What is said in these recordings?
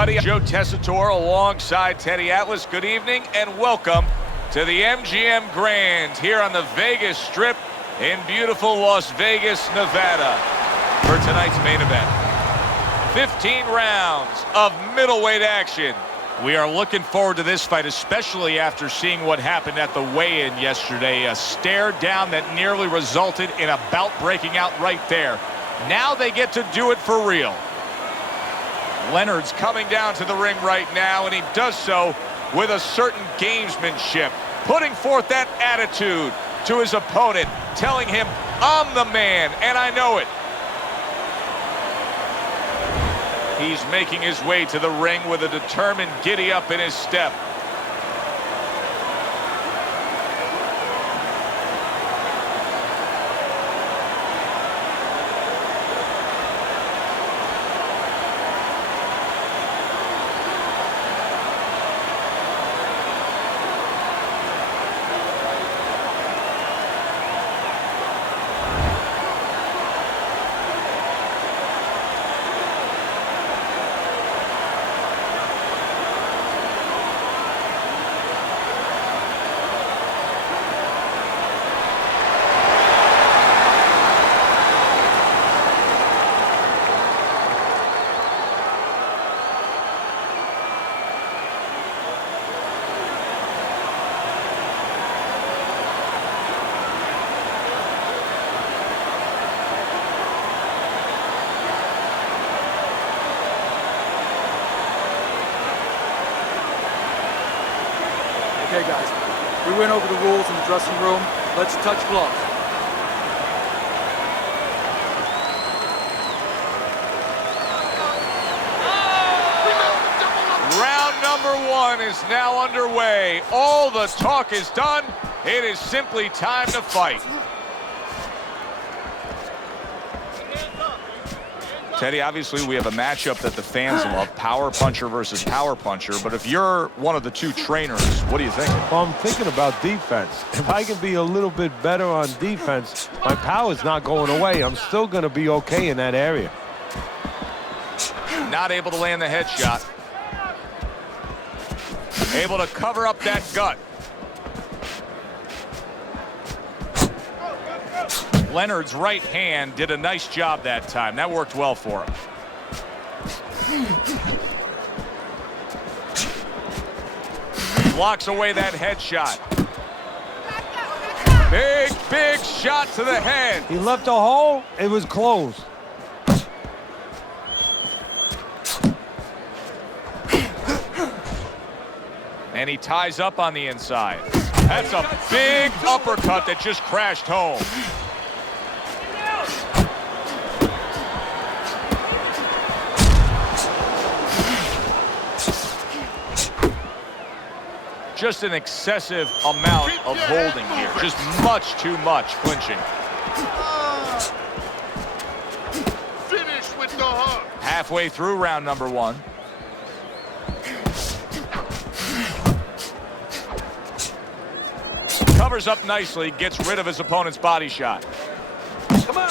everybody. Joe Tessitore alongside Teddy Atlas. Good evening and welcome to the MGM Grand here on the Vegas Strip in beautiful Las Vegas, Nevada for tonight's main event. 15 rounds of middleweight action. We are looking forward to this fight, especially after seeing what happened at the weigh-in yesterday. A stare down that nearly resulted in a bout breaking out right there. Now they get to do it for real. Leonard's coming down to the ring right now, and he does so with a certain gamesmanship, putting forth that attitude to his opponent, telling him, I'm the man, and I know it. He's making his way to the ring with a determined giddy-up in his step. Okay, guys, we went over the rules in the dressing room. Let's touch gloves. Round number one is now underway. All the talk is done. It is simply time to fight. Teddy, obviously we have a matchup that the fans love, power puncher versus power puncher, but if you're one of the two trainers, what are you thinking? Well, I'm thinking about defense. If I can be a little bit better on defense, my power's not going away. I'm still going to be okay in that area. Not able to land the headshot. Able to cover up that gut. Leonard's right hand did a nice job that time. That worked well for him. Blocks away that headshot. Big, big shot to the head. He left a hole. It was closed. And he ties up on the inside. That's a big uppercut that just crashed home. Just an excessive amount of holding here. Just much too much clinching. Finish with the hook. Halfway through round number one. Covers up nicely, gets rid of his opponent's body shot. Come on.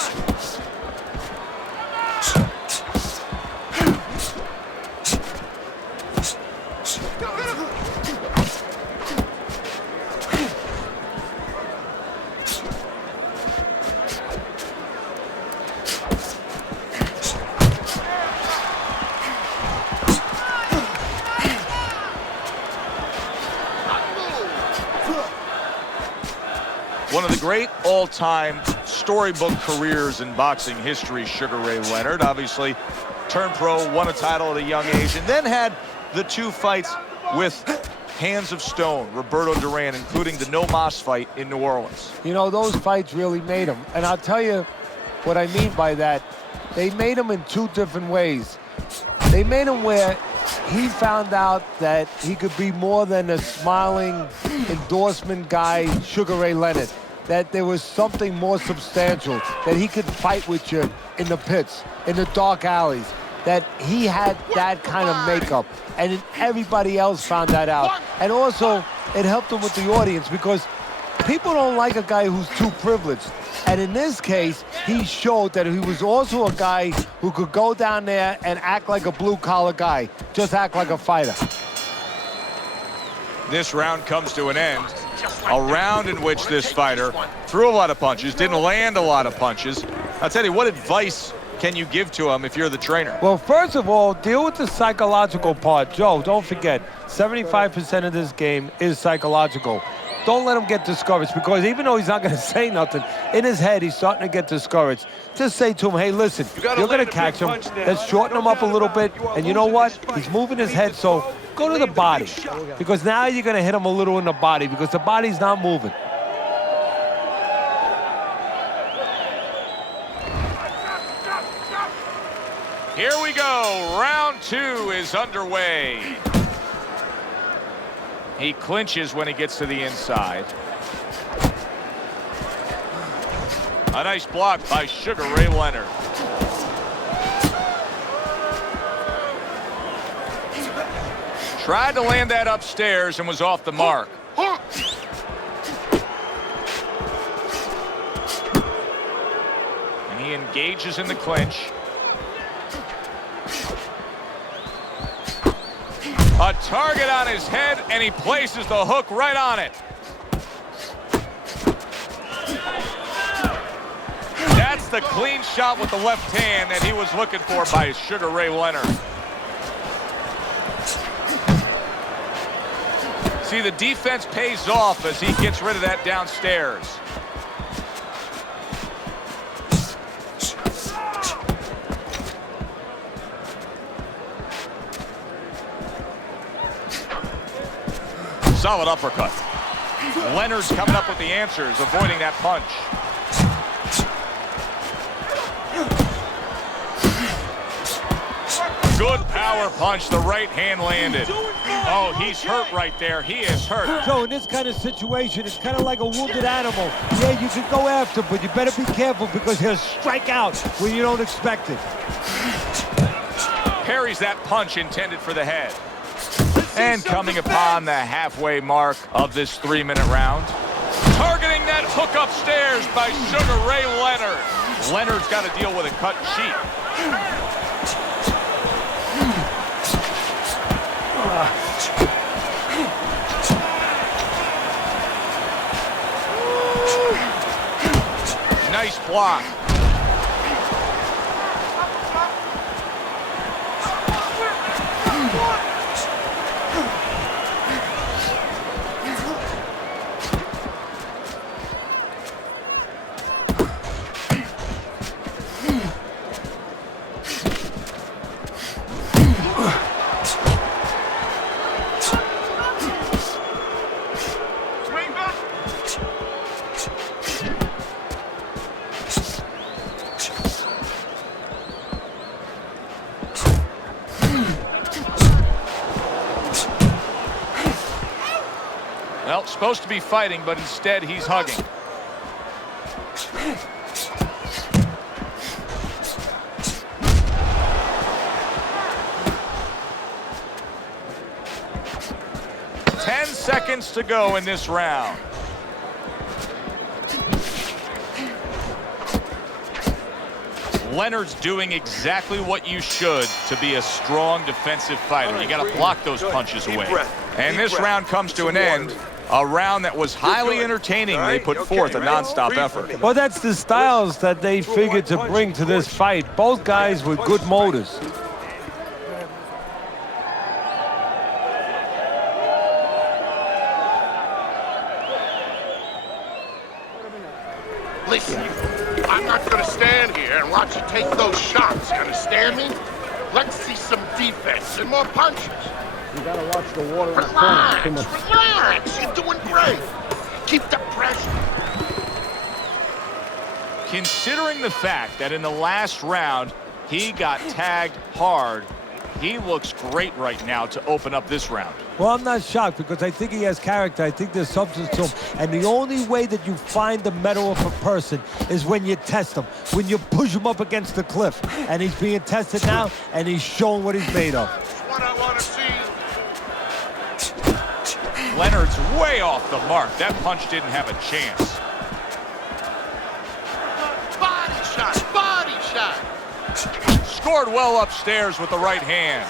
One of the great all-time storybook careers in boxing history, Sugar Ray Leonard. Obviously, turned pro, won a title at a young age, and then had the two fights with Hands of Stone, Roberto Duran, including the No Mas fight in New Orleans. You know, those fights really made him. And I'll tell you what I mean by that. They made him in two different ways. They made him where he found out that he could be more than a smiling endorsement guy, Sugar Ray Leonard. That there was something more substantial, that he could fight with you in the pits, in the dark alleys, that he had that kind of makeup. And everybody else found that out. And also, it helped him with the audience because people don't like a guy who's too privileged. And in this case, he showed that he was also a guy who could go down there and act like a blue-collar guy, just act like a fighter. This round comes to an end. A round in which this fighter threw a lot of punches, didn't land a lot of punches. I'll tell you, what advice can you give to him if you're the trainer? Well, first of all, deal with the psychological part. Joe, don't forget, 75% of this game is psychological. Don't let him get discouraged, because even though he's not going to say nothing, in his head, he's starting to get discouraged. Just say to him, hey, listen, you're going to catch him. Let's shorten him up a little bit. And you know what? He's moving his head, so go to the body. Because now you're going to hit him a little in the body, because the body's not moving. Here we go. Round 2 is underway. He clinches when he gets to the inside. A nice block by Sugar Ray Leonard. Tried to land that upstairs and was off the mark. And he engages in the clinch. A target on his head, and he places the hook right on it. That's the clean shot with the left hand that he was looking for by Sugar Ray Leonard. See, the defense pays off as he gets rid of that downstairs. Solid uppercut. Leonard's coming up with the answers, avoiding that punch. Good power punch. The right hand landed. Oh, he's hurt right there. He is hurt. So in this kind of situation, it's kind of like a wounded animal. Yeah, you can go after, but you better be careful, because he'll strike out when you don't expect it. Parries that punch intended for the head. And coming upon the halfway mark of this 3-minute round. Targeting that hook upstairs by Sugar Ray Leonard. Leonard's got to deal with a cut cheek. Nice block. Well, supposed to be fighting, but instead he's hugging. Ten seconds to go in this round. Leonard's doing exactly what you should to be a strong defensive fighter. You got to block those punches away. And this round comes to an end. A round that was highly entertaining. They put forth a nonstop effort. Well, that's the styles that they figured to bring to this fight. Both guys with good motors. Listen, I'm not going to stand here and watch you take those shots. You understand me? Let's see some defense and more punches. You gotta watch the water. Relax, relax. You're doing great. Keep the pressure. Considering the fact that in the last round he got tagged hard, he looks great right now to open up this round. Well, I'm not shocked, because I think he has character. I think there's substance to him. And the only way that you find the metal of a person is when you test him, when you push him up against the cliff. And he's being tested now, and he's showing what he's made of. What I want to see. Leonard's way off the mark. That punch didn't have a chance. Scored well upstairs with the right hand.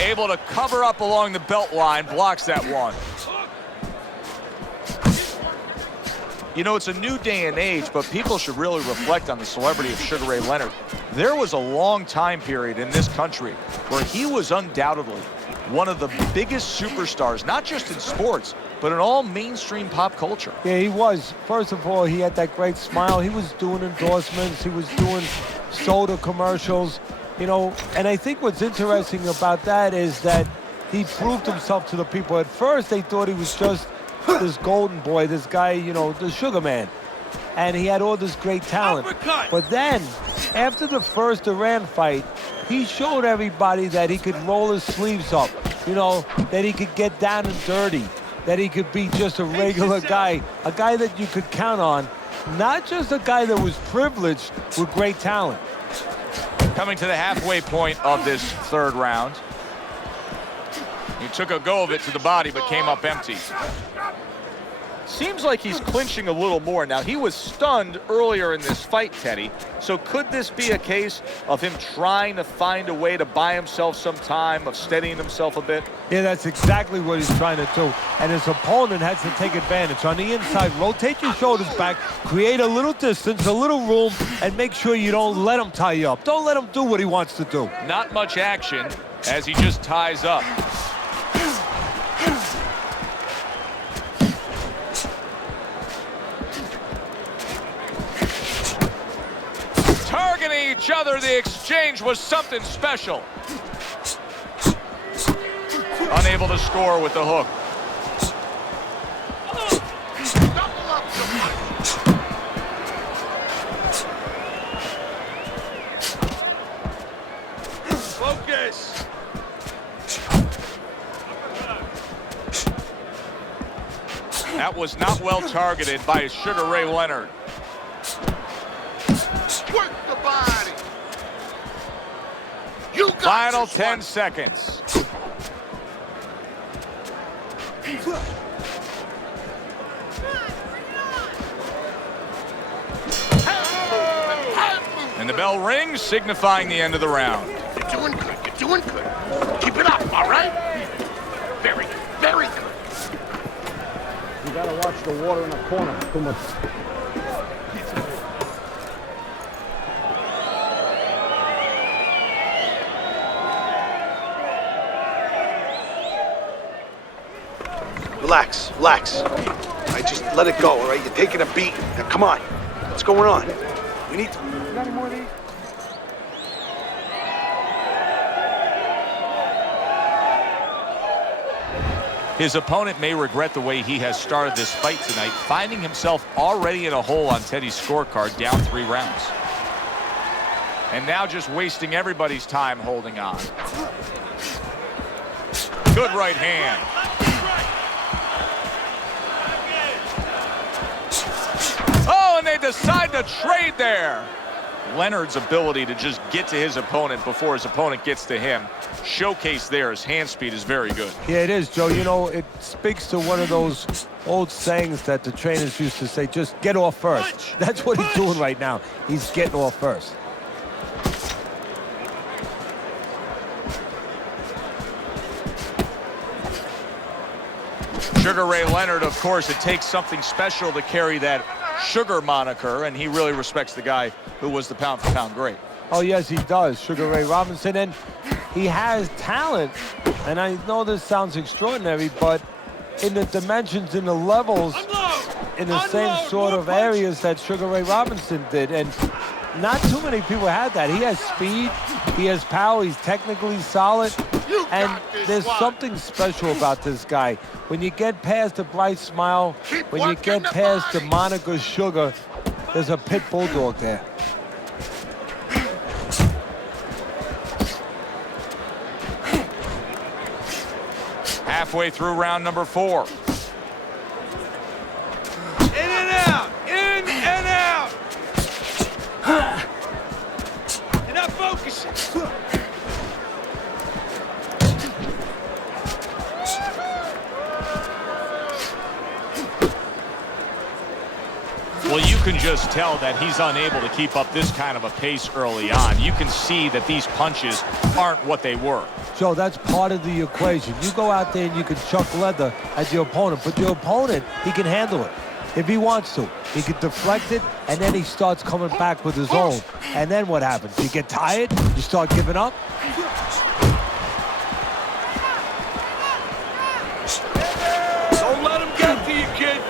Able to cover up along the belt line, blocks that one. You know, it's a new day and age, but people should really reflect on the celebrity of Sugar Ray Leonard. There was a long time period in this country where he was undoubtedly one of the biggest superstars, not just in sports, but in all mainstream pop culture. Yeah, he was. First of all, he had that great smile. He was doing endorsements. He was doing soda commercials, you know. And I think what's interesting about that is that he proved himself to the people. At first, they thought he was just this golden boy, this guy, you know, the sugar man. And he had all this great talent. But then, after the first Iran fight, he showed everybody that he could roll his sleeves up, you know, that he could get down and dirty, that he could be just a regular guy, a guy that you could count on, not just a guy that was privileged with great talent. Coming to the halfway point of this third round. He took a go of it to the body, but came up empty. Seems like he's clinching a little more. Now, he was stunned earlier in this fight, Teddy. So could this be a case of him trying to find a way to buy himself some time, of steadying himself a bit? Yeah, that's exactly what he's trying to do. And his opponent has to take advantage. On the inside, rotate your shoulders back, create a little distance, a little room, and make sure you don't let him tie you up. Don't let him do what he wants to do. Not much action as he just ties up. Targeting each other, the exchange was something special. Unable to score with the hook. Focus. That was not well targeted by Sugar Ray Leonard. Work the body. You got Final this 10 one. seconds. And the bell rings, signifying the end of the round. You're doing good. You're doing good. Keep it up, all right? Very good. Very good. You gotta watch the water in the corner. Too much. Relax, relax. All right, just let it go, all right? You're taking a beat. Now, come on. What's going on? We need to... You got any more of these? His opponent may regret the way he has started this fight tonight, finding himself already in a hole on Teddy's scorecard, down 3 rounds. And now just wasting everybody's time holding on. Good right hand. Oh, and they decide to trade there. Leonard's ability to just get to his opponent before his opponent gets to him, showcased there. His hand speed is very good. Yeah, it is, Joe. You know, it speaks to one of those old sayings that the trainers used to say, just get off first. That's what he's doing right now. He's getting off first. Sugar Ray Leonard, of course, it takes something special to carry that Sugar moniker, and he really respects the guy who was the pound-for-pound great. Oh, yes, he does, Sugar Ray Robinson. And he has talent. And I know this sounds extraordinary, but in the dimensions, in the levels, in the same sort of areas that Sugar Ray Robinson did. And not too many people had that. He has speed, he has power, he's technically solid. And there's something special about this guy. When you get past the bright smile, when you get past the moniker Sugar, there's a pit bulldog there. Halfway through round number 4. In and out! In and out! You're not focusing. Well, you can just tell that he's unable to keep up this kind of a pace early on. You can see that these punches aren't what they were. Joe, that's part of the equation. You go out there and you can chuck leather at your opponent, but your opponent, he can handle it. If he wants to, he can deflect it, and then he starts coming back with his own. And then what happens? You get tired, you start giving up. Don't let him get to you, kid.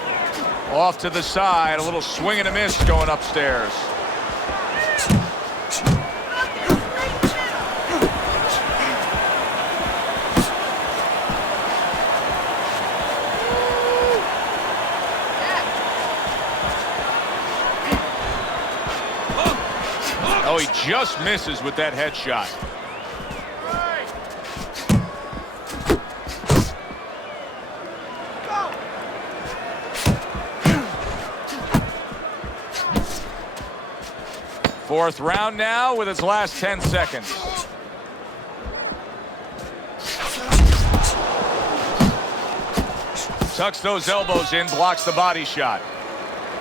Off to the side, a little swing and a miss going upstairs. Oh, he just misses with that headshot. Fourth round now with its last 10 seconds. Tucks those elbows in, blocks the body shot.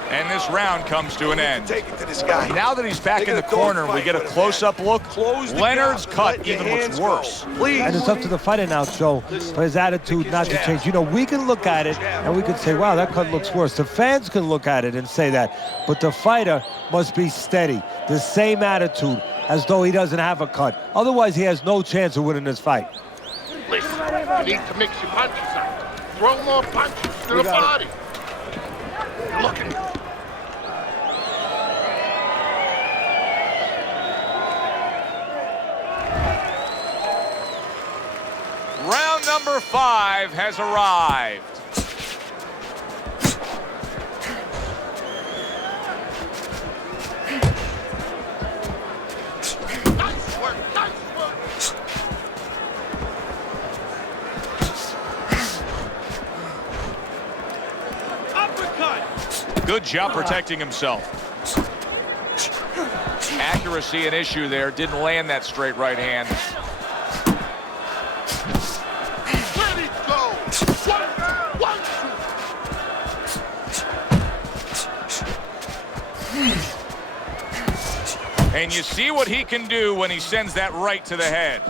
And this round comes to an end. Take it to this guy. Now that he's back in the corner and we get a close-up look, Leonard's cut even looks worse. Please. And it's up to the fighter now, Joe, for his attitude not to change. You know, we can look at it and we can say, wow, that cut looks worse. The fans can look at it and say that. But the fighter must be steady, the same attitude, as though he doesn't have a cut. Otherwise, he has no chance of winning this fight. Listen, you need to mix your punches up. Throw more punches to the body. Look at me. Round number 5 has arrived. Nice work, nice work. Uppercut. Good job protecting himself. Accuracy an issue there. Didn't land that straight right hand. Let it go. One, two. And you see what he can do when he sends that right to the head.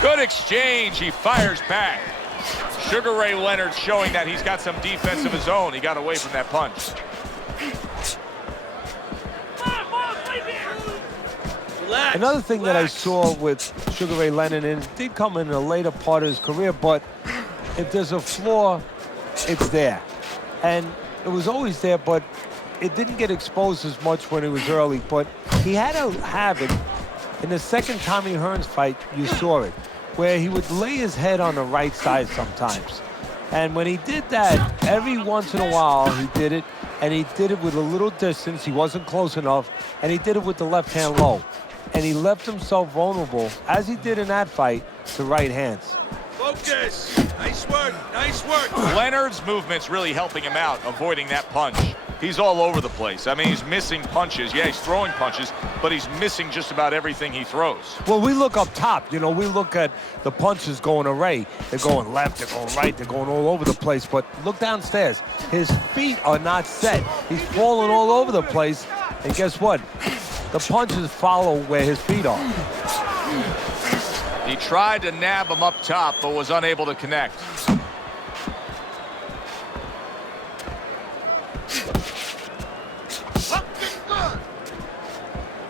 Good exchange. He fires back. Sugar Ray Leonard showing that he's got some defense of his own. He got away from that punch. Relax. Another thing that I saw with Sugar Ray Leonard, and it did come in a later part of his career, but if there's a flaw, it's there. And it was always there, but it didn't get exposed as much when it was early. But he had a habit. In the second Tommy Hearns fight, you saw it, where he would lay his head on the right side sometimes. And when he did that, every once in a while he did it, and he did it with a little distance. He wasn't close enough, and he did it with the left hand low. And he left himself vulnerable, as he did in that fight, to right hands. Focus. Nice work. Nice work. Leonard's movement's really helping him out, avoiding that punch. He's all over the place. I mean, he's missing punches. Yeah, he's throwing punches, but he's missing just about everything he throws. Well, we look up top. You know, we look at the punches going array. They're going left, they're going right, they're going all over the place. But look downstairs. His feet are not set. He's falling all over the place. And guess what? The punches follow where his feet are. He tried to nab him up top, but was unable to connect. Looking good.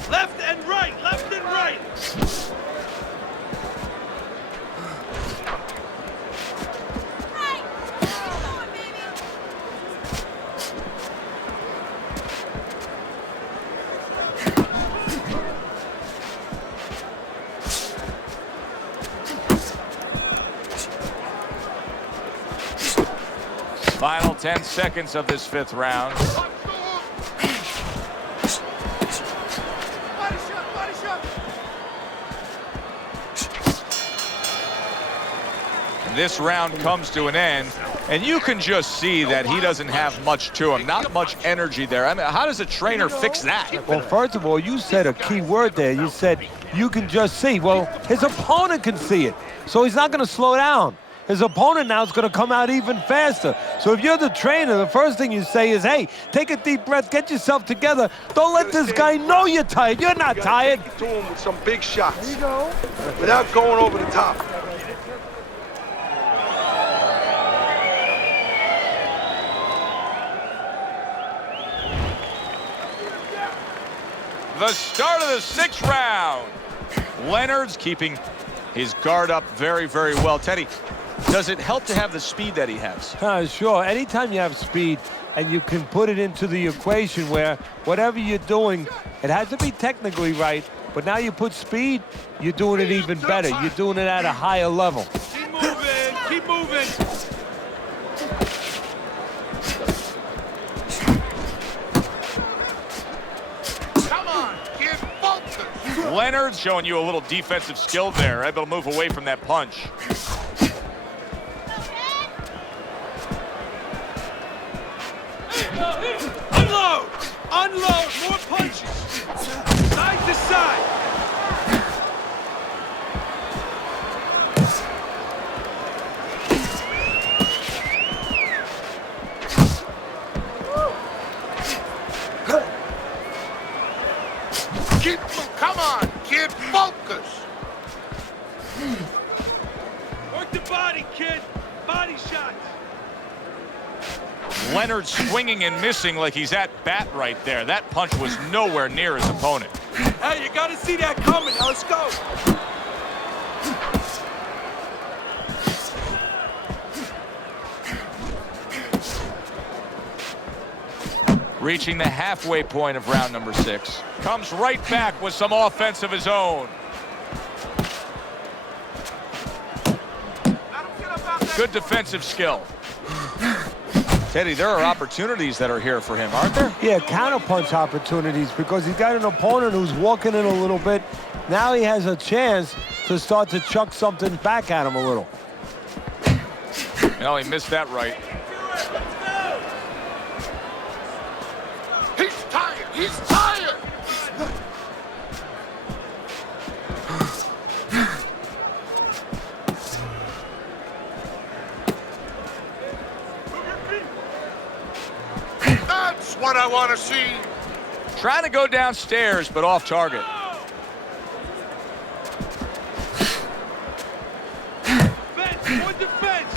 Left and right. Left and right. Final 10 seconds of this 5th round. Body shot. Body shot. This round comes to an end, and you can just see that he doesn't have much to him, not much energy there. I mean, how does a trainer fix that? Well, first of all, you said a key word there. You said you can just see. Well, his opponent can see it, so he's not going to slow down. His opponent now is going to come out even faster. So if you're the trainer, the first thing you say is, hey, take a deep breath, get yourself together. Don't let this guy know you're tired. You're not tired. To him with some big shots. There you go. Without going over the top. The start of the 6th round. Leonard's keeping his guard up very, very well. Teddy, does it help to have the speed that he has? Sure. Anytime you have speed and you can put it into the equation where whatever you're doing, it has to be technically right, but now you put speed, you're doing it even better. You're doing it at a higher level. Keep moving. Keep moving. Come on, kid, focus. Leonard's showing you a little defensive skill there, able to move away from that punch. Unload! Unload! More punches! Side to side! Come on, kid, focus. Work the body, kid! Body shots! Leonard swinging and missing like he's at bat right there. That punch was nowhere near his opponent. Hey, you gotta see that coming. Now let's go. Reaching the halfway point of round number 6. Comes right back with some offense of his own. Good defensive skill. Teddy, there are opportunities that are here for him, aren't there? Yeah, counterpunch opportunities because he's got an opponent who's walking in a little bit. Now he has a chance to start to chuck something back at him a little. No, he missed that right. He's tired. He's tired. That's what I want to see. Trying to go downstairs, but off target. Defense! More defense!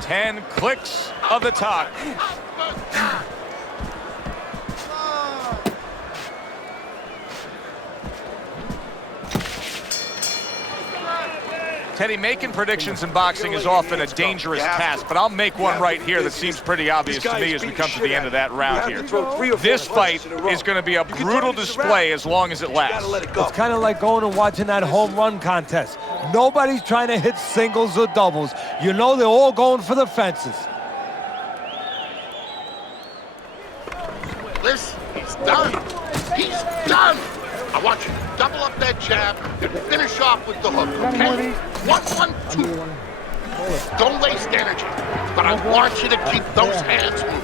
Ten clicks of the top. Teddy, making predictions in boxing is often a dangerous task, but I'll make one right here that seems pretty obvious to me as we come to the end of that round here. This fight is going to be a brutal display as long as it lasts. It's kind of like going and watching that home run contest. Nobody's trying to hit singles or doubles. You know they're all going for the fences. Listen, he's done. He's done. I want you to double up that jab and finish off with the hook, okay? 1, 1, 2. Don't waste energy, but I want you to keep those hands moving.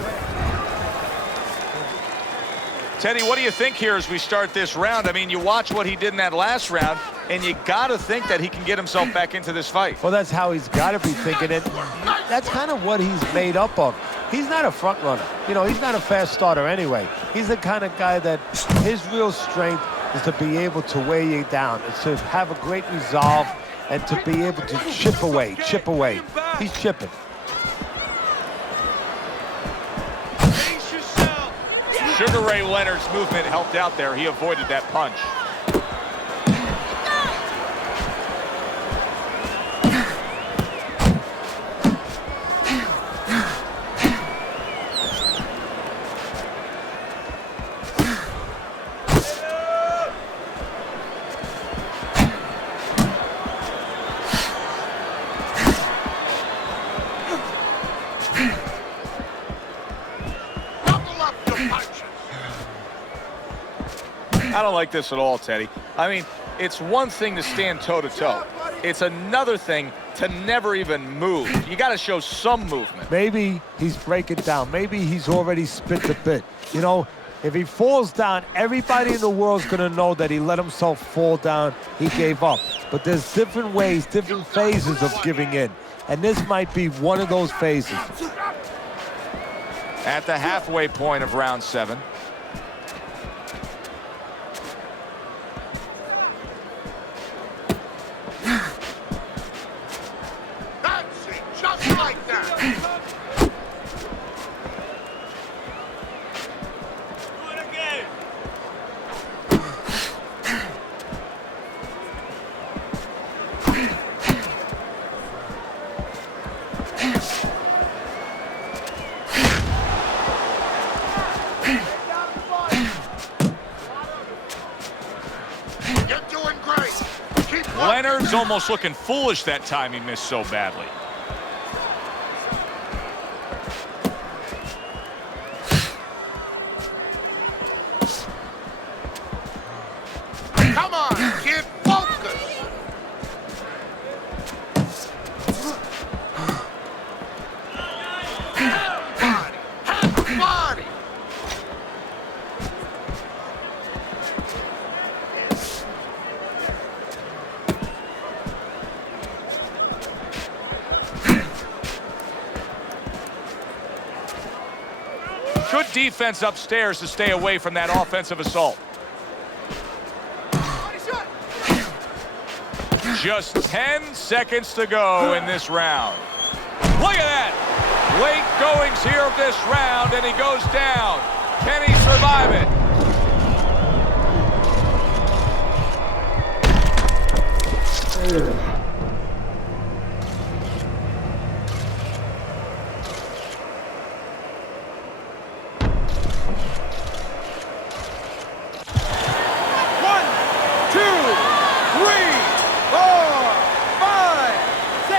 Teddy, what do you think here as we start this round? I mean, you watch what he did in that last round, and you got to think that he can get himself back into this fight. Well, that's how he's got to be thinking it. That's kind of what he's made up of. He's not a front runner. You know, he's not a fast starter anyway. He's the kind of guy that his real strength is to be able to weigh you down. It's to have a great resolve and to be able to chip away. He's chipping. Sugar Ray Leonard's movement helped out there. He avoided that punch. I don't like this at all, Teddy. I mean, it's one thing to stand toe-to-toe. It's another thing to never even move. You got to show some movement. Maybe he's breaking down. Maybe he's already spit the bit. You know, if he falls down, everybody in the world's going to know that he let himself fall down. He gave up. But there's different ways, different phases of giving in. And this might be one of those phases. At the halfway point of round 7. That's it, just like that. Do it again. You're doing great. Keep working. Leonard's almost looking foolish that time he missed so badly. Come on, kid, focus. Have a body. Good defense upstairs to stay away from that offensive assault. Just 10 seconds to go in this round. Look at that. Late goings here of this round, and he goes down. Can he survive it?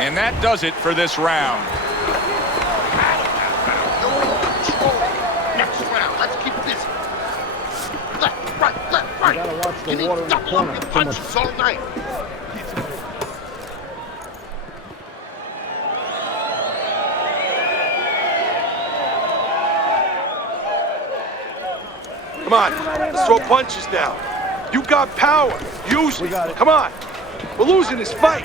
And that does it for this round. Next round, let's keep busy. Left, right. You gotta watch the You need water in the double up corner. your Too much. punches all night. Come on, let's throw punches now. You got power. Use it. got it. Come on. We're losing this fight.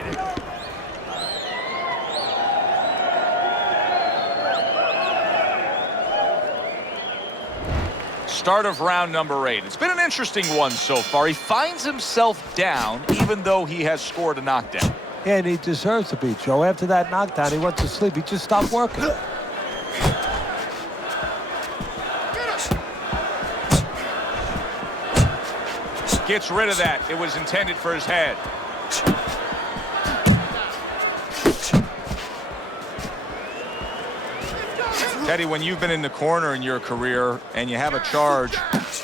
Start of round number 8. It's been an interesting one so far. He finds himself down even though he has scored a knockdown. Yeah, and he deserves to be, Joe. After that knockdown, he went to sleep. He just stopped working. Gets rid of that. It was intended for his head. Teddy, when you've been in the corner in your career and you have a charge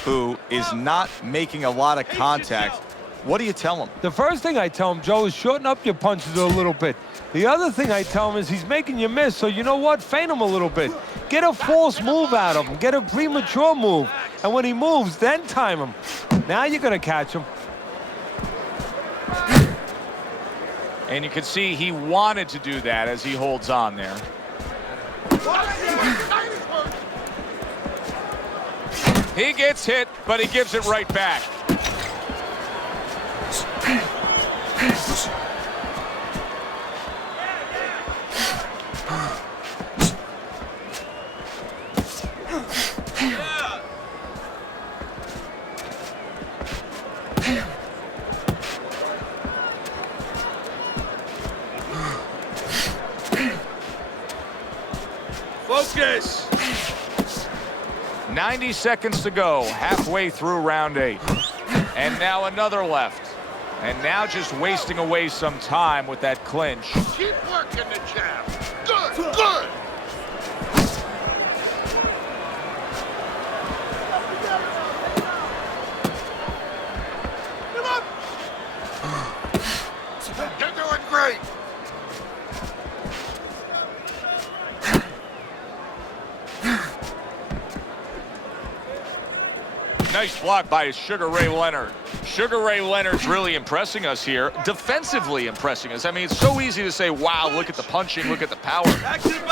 who is not making a lot of contact, what do you tell him? The first thing I tell him, Joe, is shorten up your punches a little bit. The other thing I tell him is he's making you miss, so you know what? Feint him a little bit. Get a false move out of him. Get a premature move. And when he moves, then time him. Now you're going to catch him. And you can see he wanted to do that as he holds on there. He gets hit, but he gives it right back. Focus. 90 seconds to go, halfway through round 8. And now another left. And now just wasting away some time with that clinch. Keep working the jab. Good, good. You're doing great. Nice block by Sugar Ray Leonard. Sugar Ray Leonard's really impressing us here, defensively impressing us. I mean, it's so easy to say, wow, look at the punching, look at the power.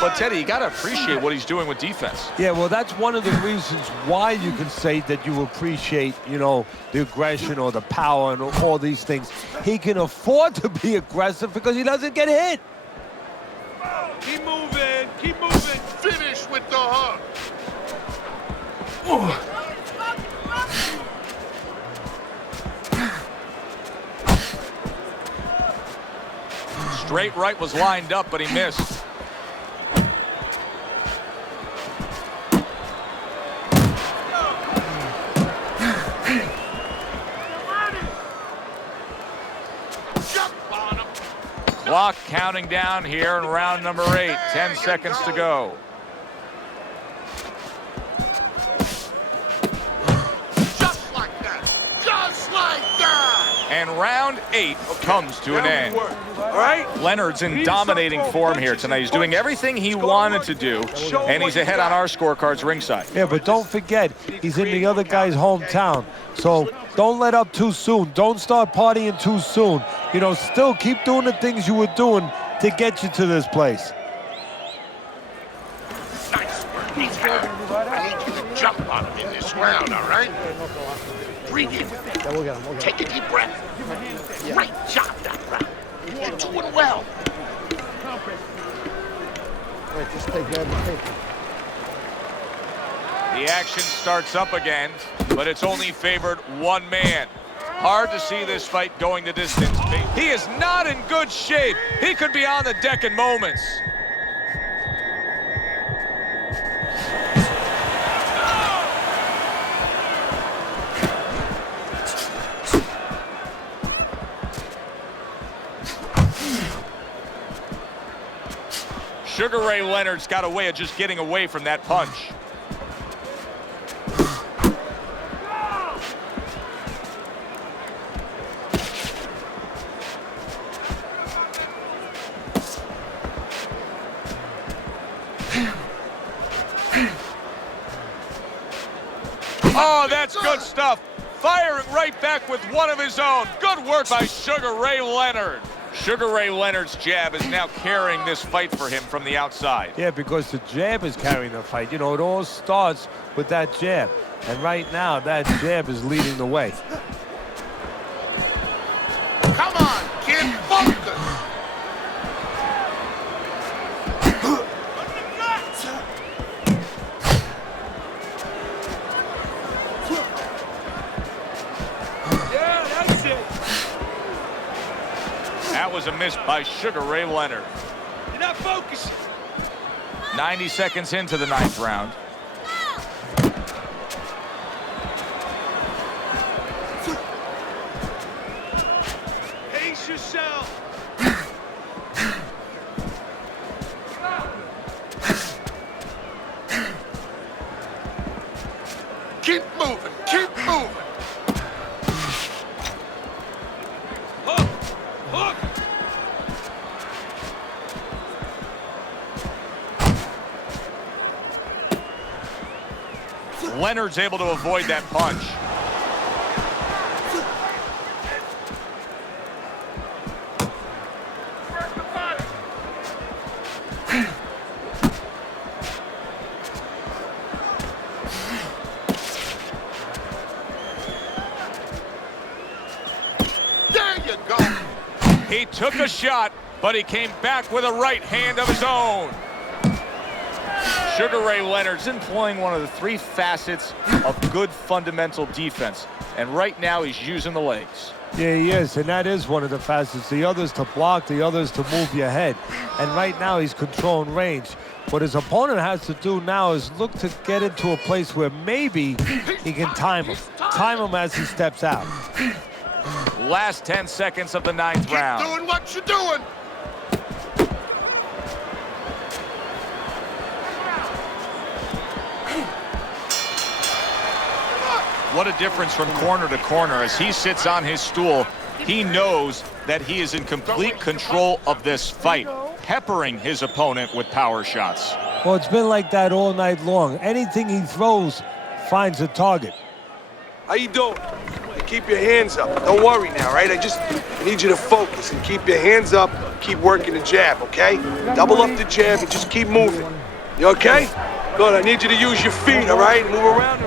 But, Teddy, you got to appreciate what he's doing with defense. Yeah, well, that's one of the reasons why you can say that you appreciate, you know, the aggression or the power and all these things. He can afford to be aggressive because he doesn't get hit. Keep moving. Keep moving. Finish with the hook. Straight right was lined up, but he missed. Clock counting down here in round number 8. 10 seconds to go. Just like that. Just like that. And round 8 comes to an end. All right? Leonard's in dominating form here tonight. He's doing everything he wanted to do, and he's ahead on our scorecards ringside. Yeah, but don't forget, he's in the other guy's hometown. So don't let up too soon. Don't start partying too soon. You know, still keep doing the things you were doing to get you to this place. Nice work. He's hurt. I need you to jump on him in this round, all right? Breathe in. Yeah, we'll get him. We'll get him. Take a deep breath. Great job that round. You're doing well. Wait, just take that and take it. The action starts up again, but it's only favored one man. Hard to see this fight going the distance. He is not in good shape. He could be on the deck in moments. Sugar Ray Leonard's got a way of just getting away from that punch. Oh, that's good stuff. Firing right back with one of his own. Good work by Sugar Ray Leonard. Sugar Ray Leonard's jab is now carrying this fight for him from the outside. Yeah, because the jab is carrying the fight. You know, it all starts with that jab. And right now, that jab is leading the way. Come on, kid. Focus. Yeah, that's it. That was a miss by Sugar Ray Leonard. You're not focusing. 90 seconds into the 9th round. Pace yourself. Keep moving. Keep moving. Hook. Hook. Leonard's able to avoid that punch. There you go. He took a shot, but he came back with a right hand of his own. Sugar Ray Leonard's employing one of the 3 facets of good fundamental defense. And right now he's using the legs. Yeah, he is, and that is one of the facets. The other's to block, the other's to move your head. And right now he's controlling range. What his opponent has to do now is look to get into a place where maybe he can time him. Time him as he steps out. Last 10 seconds of the 9th Keep round. doing what you're doing. What a difference from corner to corner. As he sits on his stool, he knows that he is in complete control of this fight, peppering his opponent with power shots. Well, it's been like that all night long. Anything he throws finds a target. How you doing? Hey, keep your hands up. Don't worry now, right? I need you to focus and keep your hands up. Keep working the jab, okay? Double up the jab and just keep moving. You okay? Good, I need you to use your feet, all right? Move around.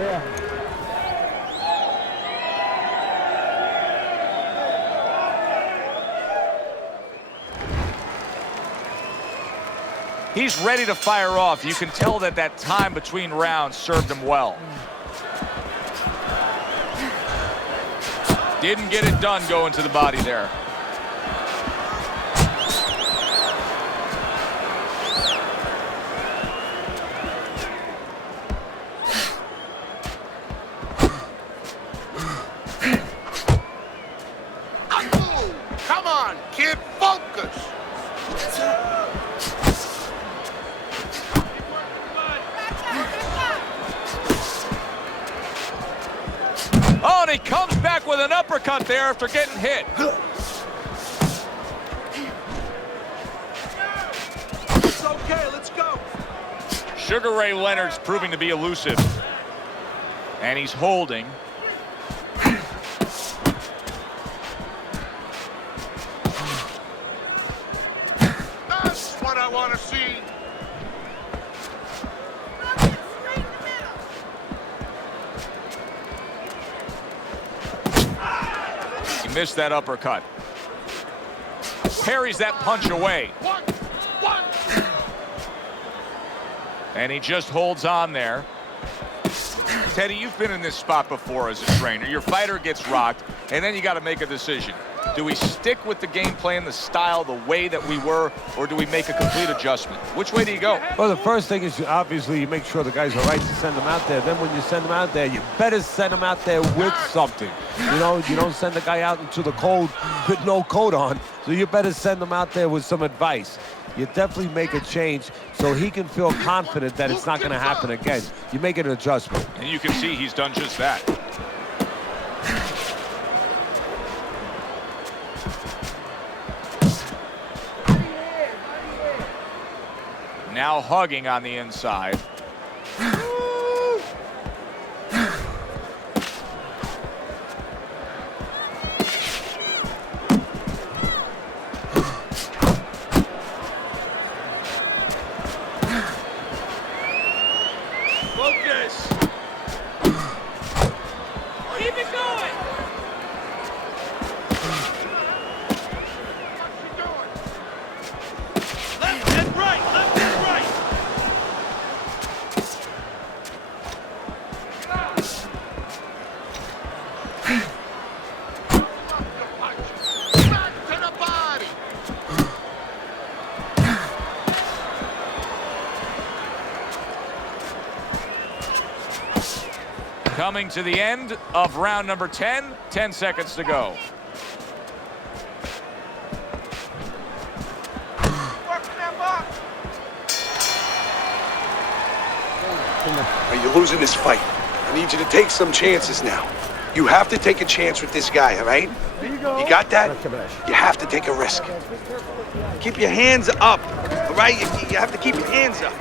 He's ready to fire off. You can tell that that time between rounds served him well. Didn't get it done going to the body there. Come on, kid, focus. Oh, and he comes back with an uppercut there after getting hit. It's okay, let's go. Sugar Ray Leonard's proving to be elusive. And he's holding. That's what I want to see. He missed that uppercut. Parries that punch away. One. And he just holds on there. Teddy, you've been in this spot before as a trainer. Your fighter gets rocked, and then you got to make a decision. Do we stick with the game plan, the style, the way that we were, or do we make a complete adjustment? Which way do you go? Well, the first thing is obviously you make sure the guys are right to send them out there. Then when you send them out there, you better send them out there with something. You know, you don't send the guy out into the cold with no coat on. So you better send them out there with some advice. You definitely make a change so he can feel confident that it's not going to happen again. You make an adjustment. And you can see he's done just that. Now hugging on the inside. Focus. Keep it going. Left and right, left and right. Back to the body. Coming to the end of round number 10. 10 seconds to go. You're losing this fight. I need you to take some chances now. You have to take a chance with this guy, all right? You got that? You have to take a risk. Keep your hands up, all right? You have to keep your hands up.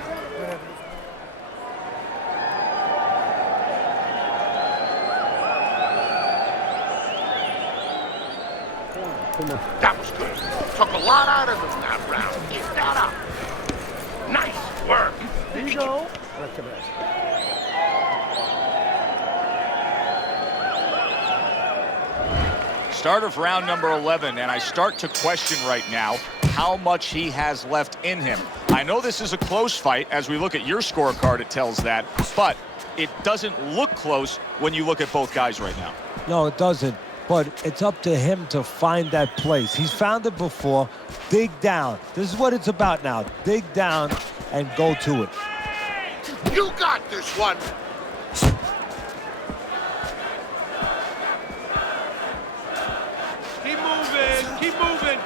That was good. Took a lot out of him that round. Keep that up. Nice work. There you go. Start of round number 11, and I start to question right now how much he has left in him. I know this is a close fight. As we look at your scorecard, it tells that, but it doesn't look close when you look at both guys right now. No, it doesn't. But it's up to him to find that place. He's found it before. Dig down. This is what it's about now. Dig down and go to it. You got this one. Keep moving, keep moving.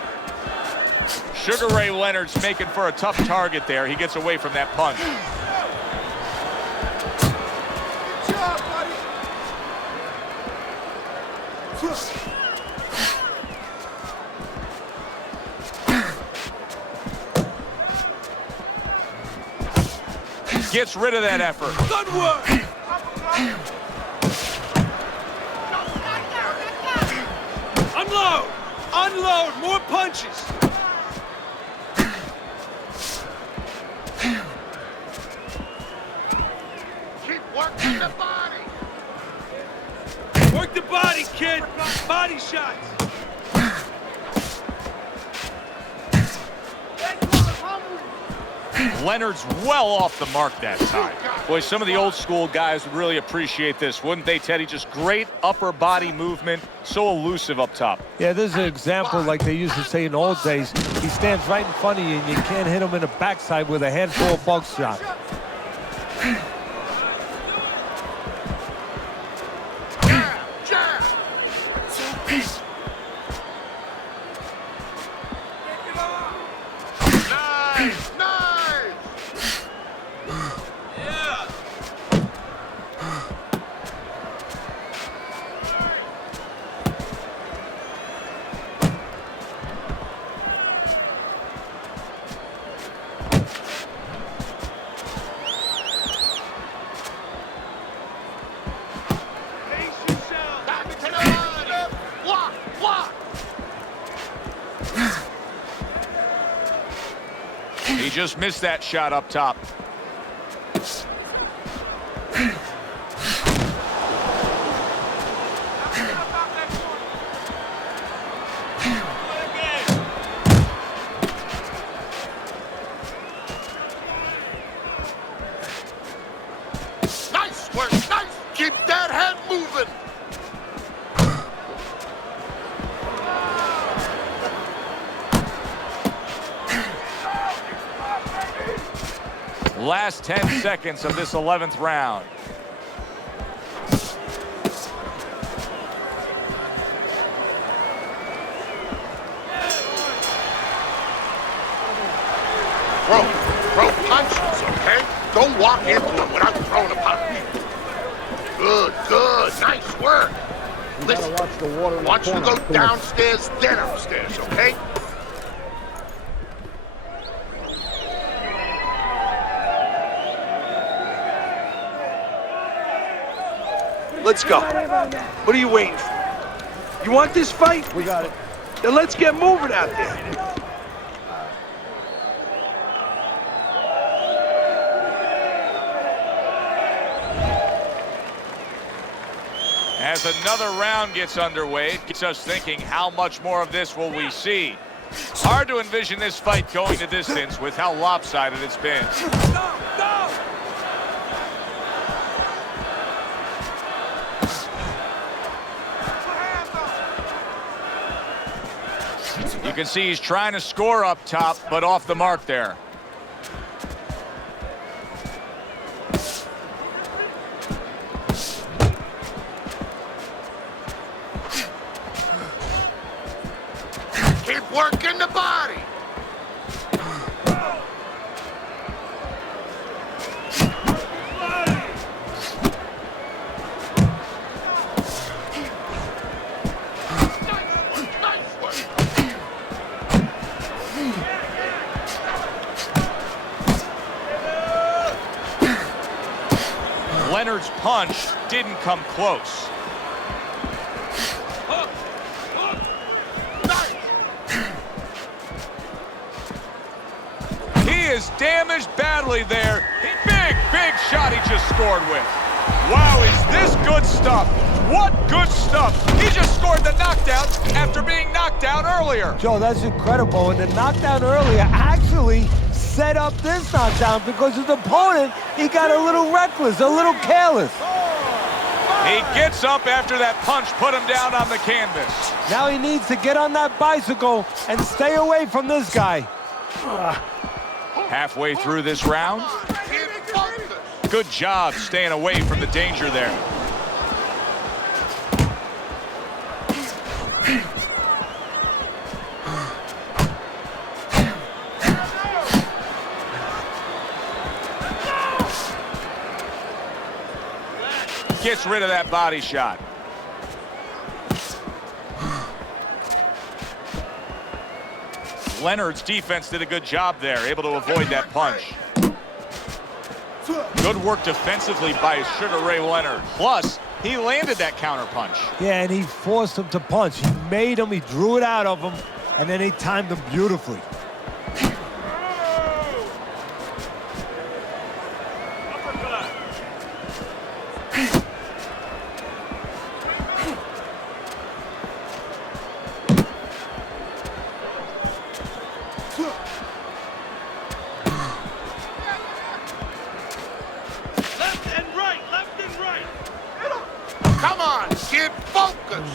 Sugar Ray Leonard's making for a tough target there. He gets away from that punch. Good job, buddy. Gets rid of that effort. Good work. Unload! Unload! More punches! Keep working the body. Work the body, kid! Body shots! Leonard's well off the mark that time. Boy, some of the old school guys would really appreciate this, wouldn't they, Teddy? Just great upper body movement, so elusive up top. Yeah, this is an example like they used to say in the old days. He stands right in front of you and you can't hit him in the backside with a handful of buckshot. He just missed that shot up top. Nice work, nice. Keep that head moving. Last 10 seconds of this 11th round. Throw punches, okay? Don't walk into them without throwing a punch. Good, nice work. Listen, watch the water in the want you to corner, go please. downstairs, then upstairs, okay? Let's go. What are you waiting for? You want this fight? We got it. Then let's get moving out there. As another round gets underway, it gets us thinking, how much more of this will we see? Hard to envision this fight going the distance with how lopsided it's been. Go! You can see he's trying to score up top, but off the mark there. Keep working the body. Nice work. Leonard's punch didn't come close. He is damaged badly there. Big shot he just scored with. Wow, is this good stuff? What good stuff. He just scored the knockdown after being knocked out earlier. Joe, that's incredible. And the knockdown earlier actually set up this knockdown because his opponent, he got a little reckless, a little careless. He gets up after that punch put him down on the canvas. Now he needs to get on that bicycle and stay away from this guy. Halfway through this round, good job staying away from the danger there. Gets rid of that body shot. Leonard's defense did a good job there, able to avoid that punch. Good work defensively by Sugar Ray Leonard. Plus, He landed that counter punch. Yeah, and he forced him to punch. He made him, he drew it out of him, and then he timed him beautifully. Come on, kid, focus.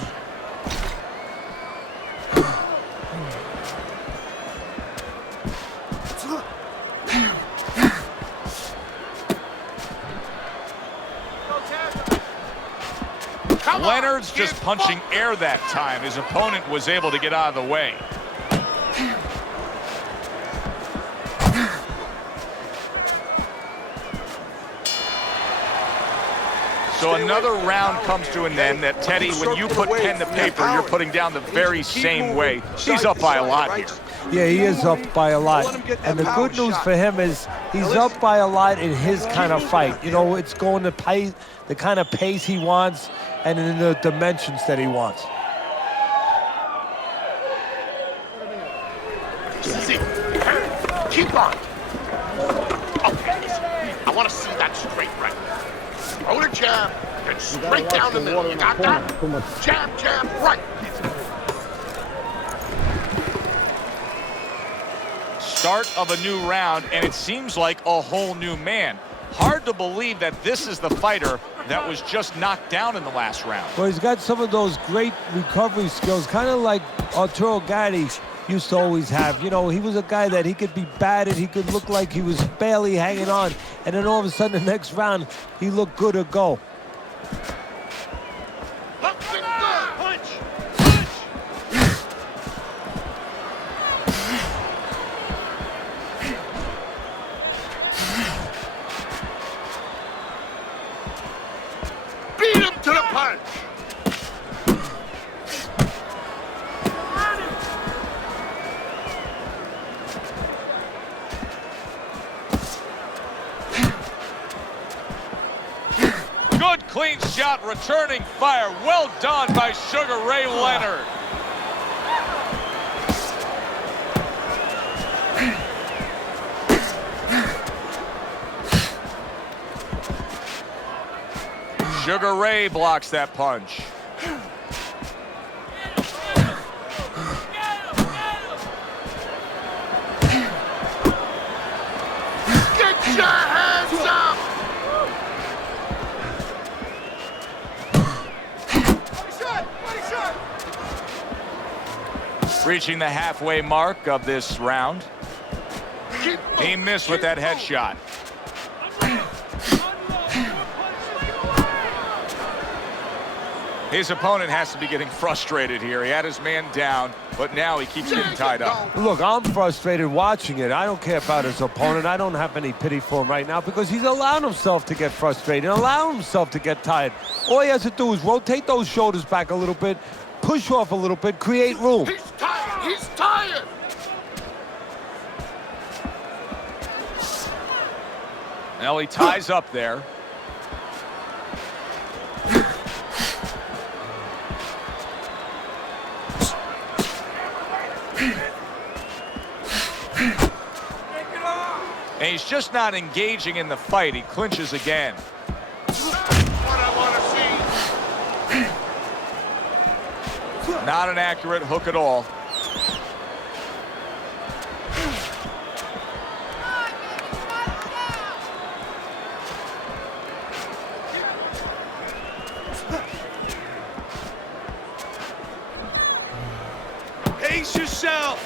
Leonard's just punching air that time. His opponent was able to get out of the way. So another round comes to an end that, Teddy, when you put pen to paper, you're putting down the very same way. He's up by a lot here. Yeah, he is up by a lot. And the good news for him is he's up by a lot in his kind of fight. You know, it's going to pace, the kind of pace he wants and in the dimensions that he wants. See, keep on. Okay, I want to see that straight right. Throw the jab, then straight down the middle. You got that? Jab, jab, right. Start of a new round, and it seems like a whole new man. Hard to believe that this is the fighter that was just knocked down in the last round. Well, he's got some of those great recovery skills, kind of like Arturo Gatti used to always have. You know, he was a guy that he could be battered, he could look like he was barely hanging on, and then all of a sudden the next round, he looked good to go. Looking good. Punch. Beat him to the punch. Good clean shot, returning fire. Well done by Sugar Ray Leonard. Sugar Ray blocks that punch. Get your hands up. Reaching the halfway mark of this round. He missed with that headshot. His opponent has to be getting frustrated here. He had his man down, but now he keeps getting tied up. Look, I'm frustrated watching it. I don't care about his opponent. I don't have any pity for him right now because he's allowed himself to get frustrated, allowed himself to get tired. All he has to do is rotate those shoulders back a little bit, push off a little bit, create room. He's tired. He's tired. Now he ties up there. And he's just not engaging in the fight. He clinches again. What I want to see. Not an accurate hook at all. Pace yourself.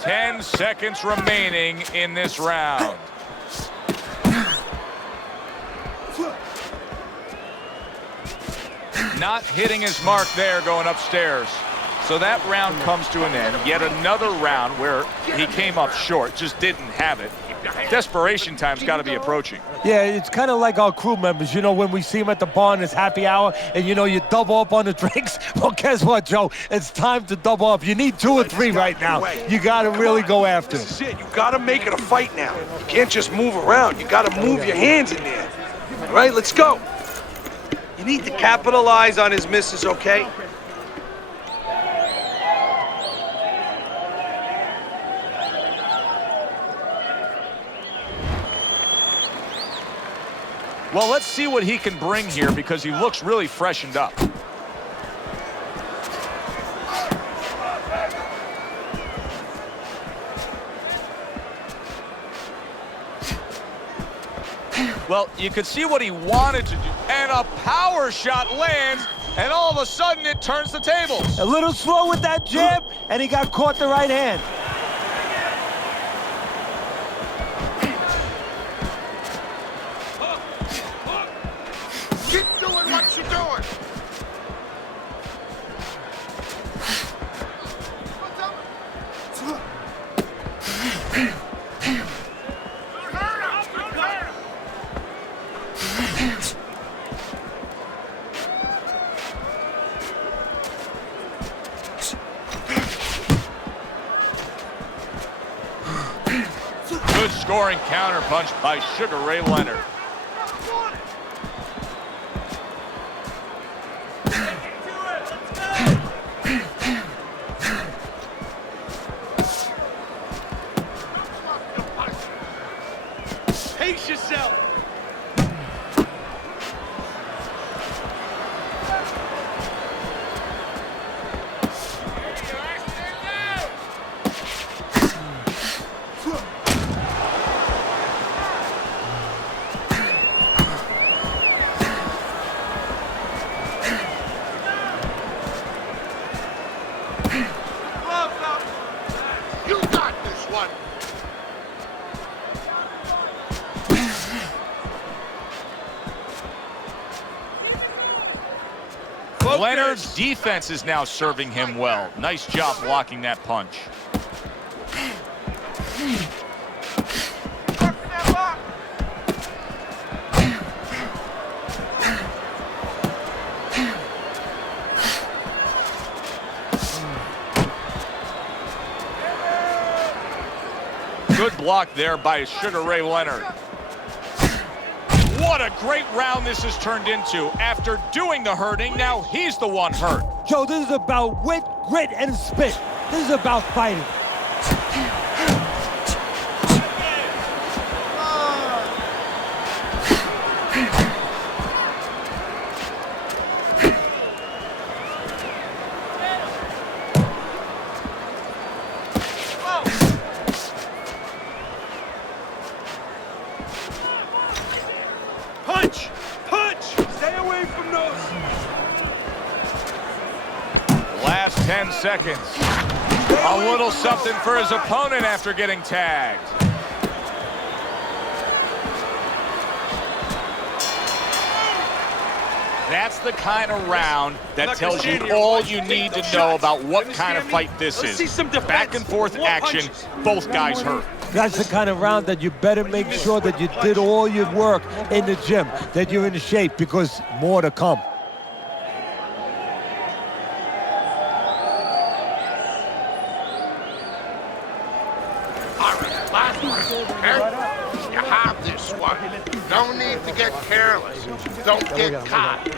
10 seconds remaining in this round. Not hitting his mark there going upstairs. So that round comes to an end. Yet another round where he came up short, just didn't have it. Desperation time's got to be approaching. Yeah, it's kind of like our crew members. You know, when we see them at the bar and it's happy hour and, you know, you double up on the drinks. Well, guess what, Joe? It's time to double up. You need 2 or 3 right now. You got to really go after This them. is it. You got to make it a fight now. You can't just move around. You got to move your hands in there. All right, let's go. You need to capitalize on his misses, okay? Well, let's see what he can bring here because he looks really freshened up. Well, you could see what he wanted to do, and a power shot lands, and all of a sudden it turns the tables. A little slow with that jab, and he got caught the right hand. Keep doing what you're doing. Good scoring counterpunch by Sugar Ray Leonard. Pace yourself. You got this one. Leonard's defense is now serving him well. Nice job blocking that punch. Good block there by Sugar Ray Leonard. What a great round this has turned into. After doing the hurting, now he's the one hurt. Joe, this is about wit, grit, and spit. This is about fighting. Punch! Punch! Stay away from those. Last 10 seconds. A little something for his opponent after getting tagged. That's the kind of round that tells you all you need to know about what kind of fight this is. Back and forth action, both guys hurt. That's the kind of round that you better make sure that you did all your work in the gym, that you're in shape, because more to come. All right, last one, okay? You have this one. No need to get careless. Don't get caught.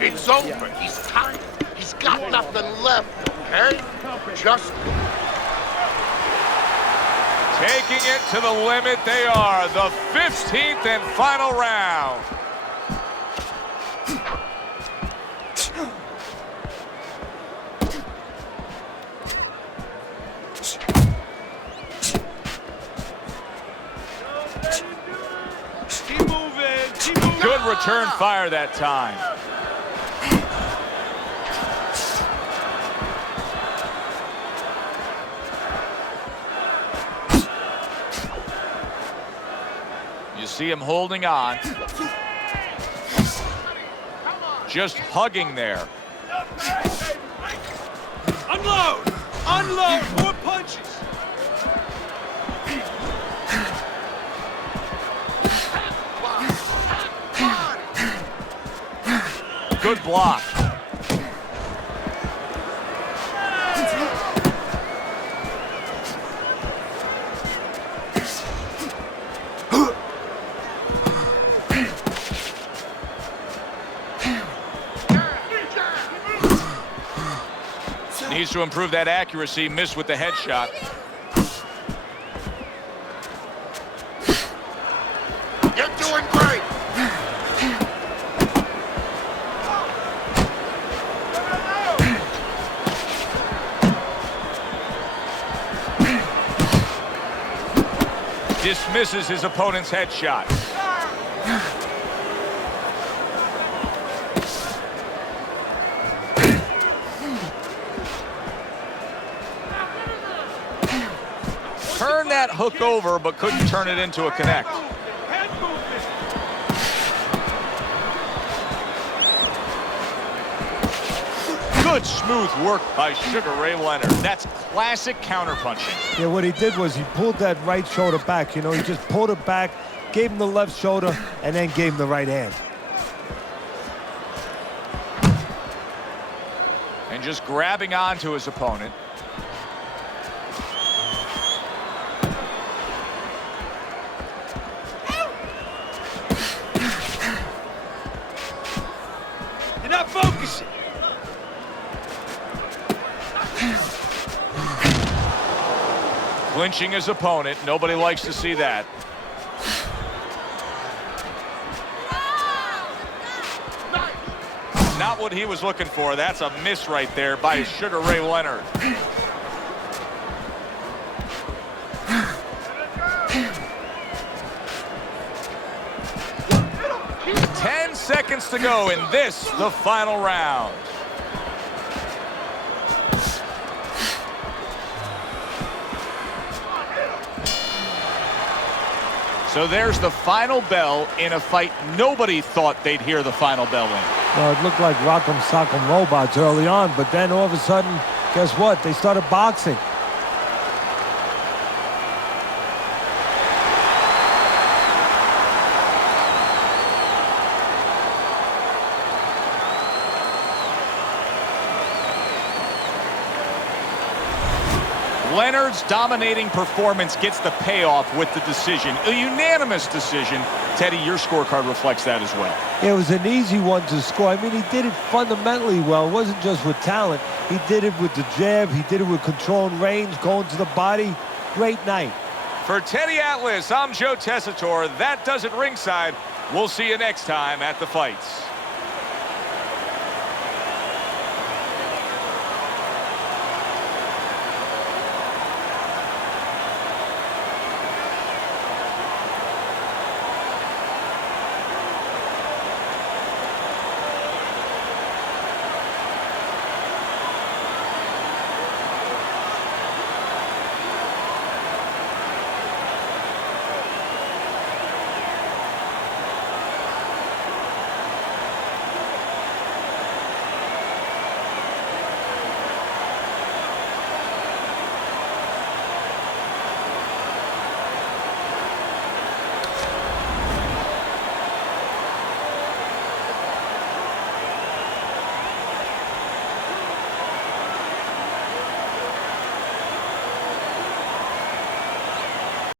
It's over. He's tired. He's got nothing left, okay? Just Taking it to the limit, they are the 15th and final round. Keep moving. Keep moving. Good return fire that time. You see him holding on. Just hugging there. Unload! Unload! More punches! Good block. Needs to improve that accuracy. Missed with the headshot. You're doing great. Dismisses his opponent's headshot. Turned that hook over, but couldn't turn it into a connect. Good smooth work by Sugar Ray Leonard. That's classic counterpunching. Yeah, what he did was he pulled that right shoulder back. You know, he just pulled it back, gave him the left shoulder, and then gave him the right hand. And just grabbing onto his opponent. You're not focusing. Clinching his opponent. Nobody likes to see that. Not what he was looking for. That's a miss right there by Sugar Ray Leonard. 10 seconds to go in this, the final round. So there's the final bell in a fight nobody thought they'd hear the final bell in. Well, it looked like Rock'em Sock'em Robots early on, but then all of a sudden, guess what? They started boxing. Leonard's dominating performance gets the payoff with the decision. A unanimous decision. Teddy, your scorecard reflects that as well. It was an easy one to score. I mean, he did it fundamentally well. It wasn't just with talent. He did it with the jab. He did it with control and range, going to the body. Great night. For Teddy Atlas, I'm Joe Tessitore. That does it ringside. We'll see you next time at the fights.